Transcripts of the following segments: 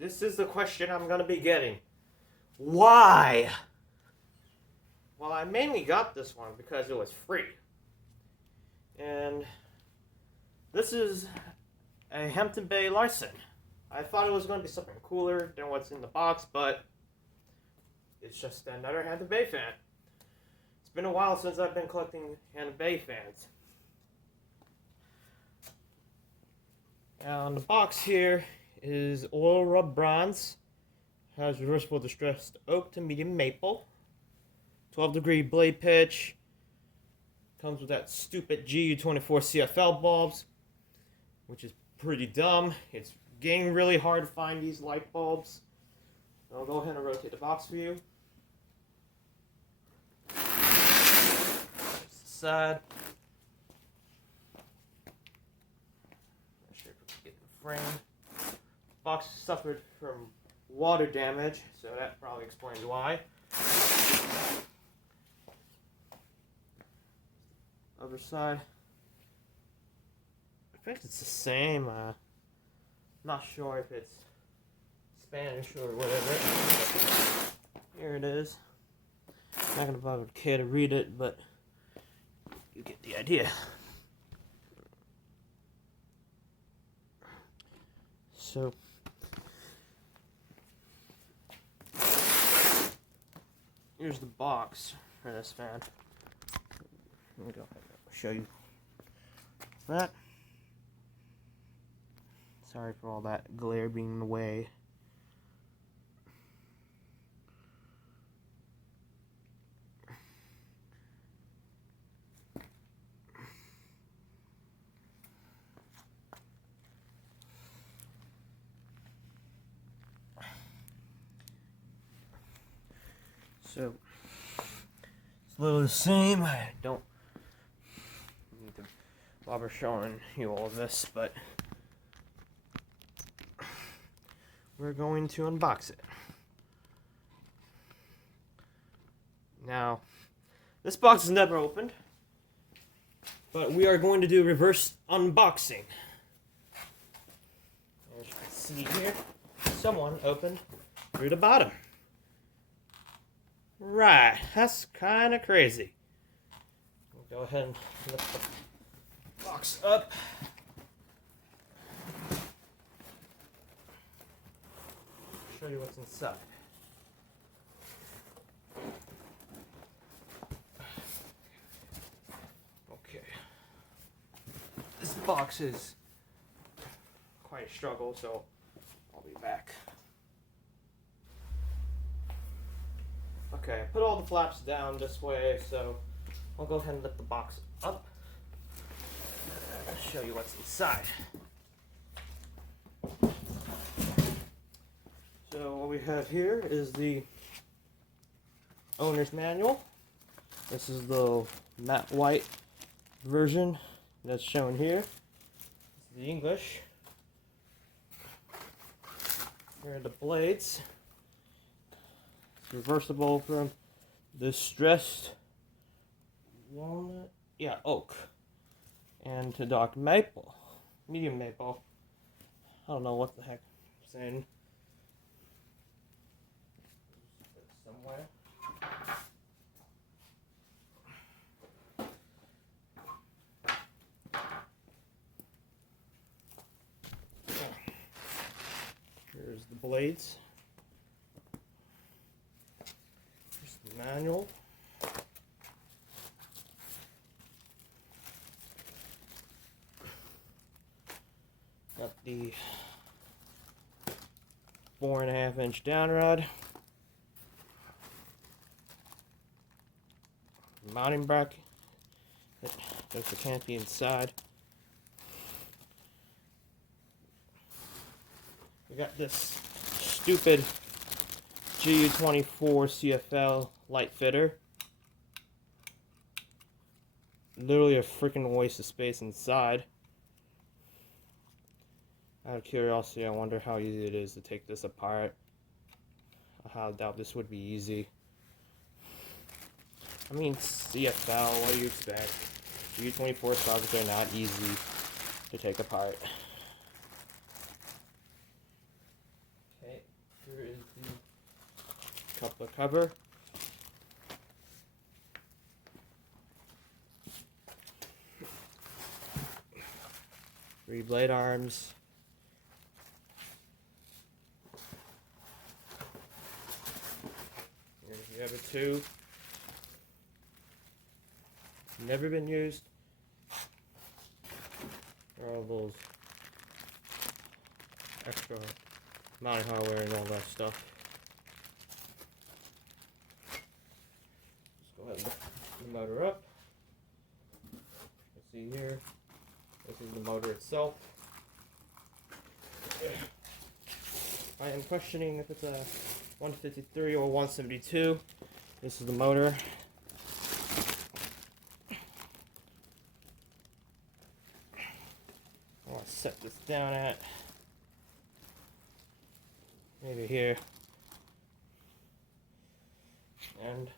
This is the question I'm gonna be getting. Why? Well, I mainly got this one because it was free. And this is a Hampton Bay Larson. I thought it was going to be something cooler than what's in the box, but it's just another Hampton Bay fan. It's been a while since I've been collecting Hampton Bay fans. And the box here is oil rub bronze, has reversible distressed oak to medium maple, 12-degree blade pitch, comes with that stupid GU24 CFL bulbs, which is pretty dumb. It's getting really hard to find these light bulbs. I'll go ahead and rotate the box for you. There's the side. Make sure we get the frame. Box suffered from water damage, so that probably explains why. Other side. I think it's the same. Not sure if it's Spanish or whatever. Here it is. Not gonna bother care to read it, but you get the idea. So here's the box for this fan. Let me go ahead and show you that. Sorry for all that glare being in the way. So it's a little the same. I don't need to bother showing you all this, but we're going to unbox it. Now, this box is never opened, but we are going to do reverse unboxing. As you can see here, someone opened through the bottom. Right, that's kind of crazy. We'll go ahead and lift the box up. Show you what's inside. Okay. This box is quite a struggle, so I'll be back. Okay, I put all the flaps down this way, so I'll go ahead and lift the box up. I'll show you what's inside. So what we have here is the owner's manual. This is the matte white version that's shown here. This is the English. Here are the blades. It's reversible from distressed walnut, oak, and to dark maple, medium maple. I don't know what the heck I'm saying. Somewhere. Here's the blades. Here's the manual. Got the 4.5-inch down rod. Mounting bracket. There's the canopy inside. We got this stupid GU24 CFL light fitter. Literally a freaking waste of space inside. Out of curiosity, I wonder how easy it is to take this apart. I doubt this would be easy. I mean, CFL, what do you expect? GU24 sockets are not easy to take apart. Okay, coupler cover. Three blade arms. Here's the other two. Never been used. All those extra mounting hardware and all that stuff. Let's go ahead and lift the motor up. Let's see here. This is the motor itself. I am questioning if it's a 153 or 172. This is the motor. I want to set this down at maybe here. And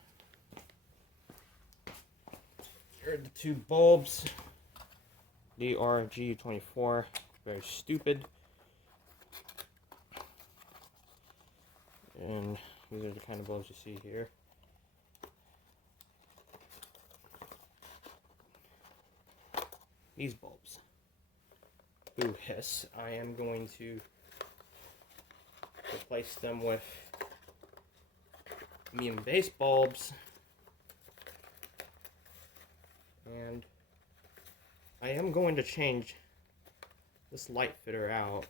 here are the two bulbs. DRG24, very stupid. And these are the kind of bulbs you see here. These bulbs. Boo hiss. I am going to replace them with medium base bulbs. And I am going to change this light fitter out.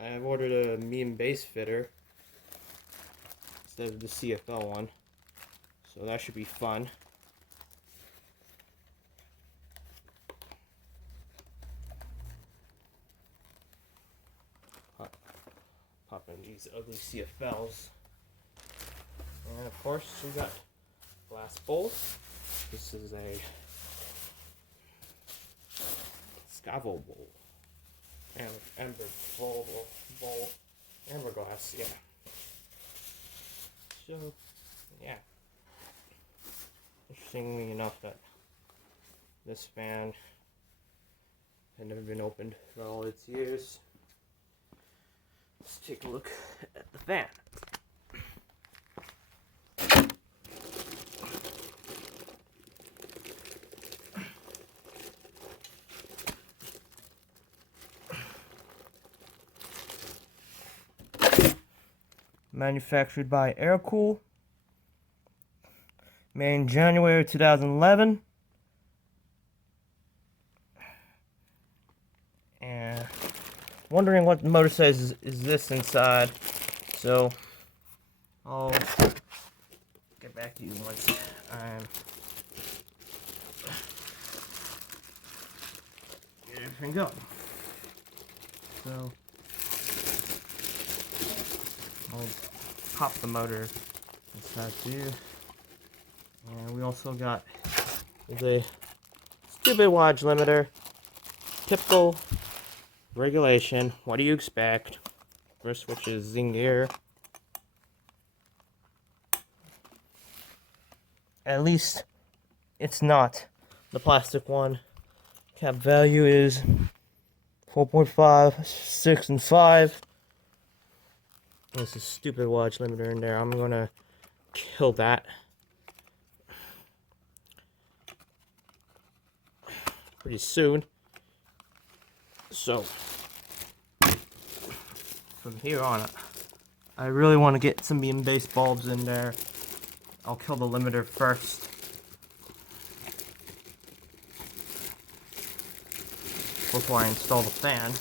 I have ordered a medium base fitter instead of the CFL one, so that should be fun. Pop in these ugly CFLs. And of course we got glass bowl. This is a Scavo bowl. Amber bowl, amber glass, yeah. So, yeah. Interestingly enough that this fan had never been opened for all its years. Let's take a look at the fan. Manufactured by Aircool. Made in January 2011. And wondering what the motor says is this inside. So I'll get back to you once I'm get everything going. So I'll pop the motor inside here. And we also got the stupid wattage limiter. Typical regulation. What do you expect? First switch is zing here. At least it's not the plastic one. Cap value is 4.5, 6, and 5. There's a stupid wattage limiter in there. I'm gonna kill that. Pretty soon. So, from here on, I really want to get some medium base bulbs in there. I'll kill the limiter first. Before I install the fan.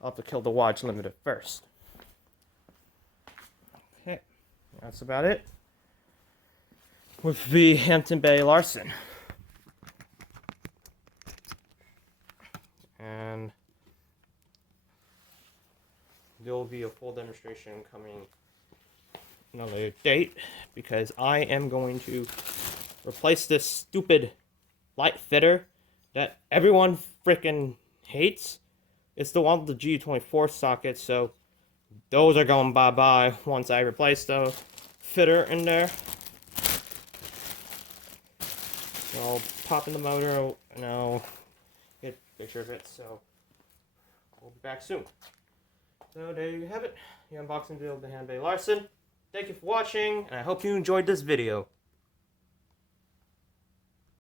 I'll have to kill the wattage limiter first. Okay, that's about it. With the Hampton Bay Larson. And there will be a full demonstration coming another date, because I am going to replace this stupid light fitter that everyone freaking hates. It's the one with the G24 socket, so those are going bye-bye once I replace the fitter in there. So I'll pop in the motor and I'll get a picture of it. So we'll be back soon. So there you have it, the unboxing video of the Hampton Bay Larson. Thank you for watching, and I hope you enjoyed this video.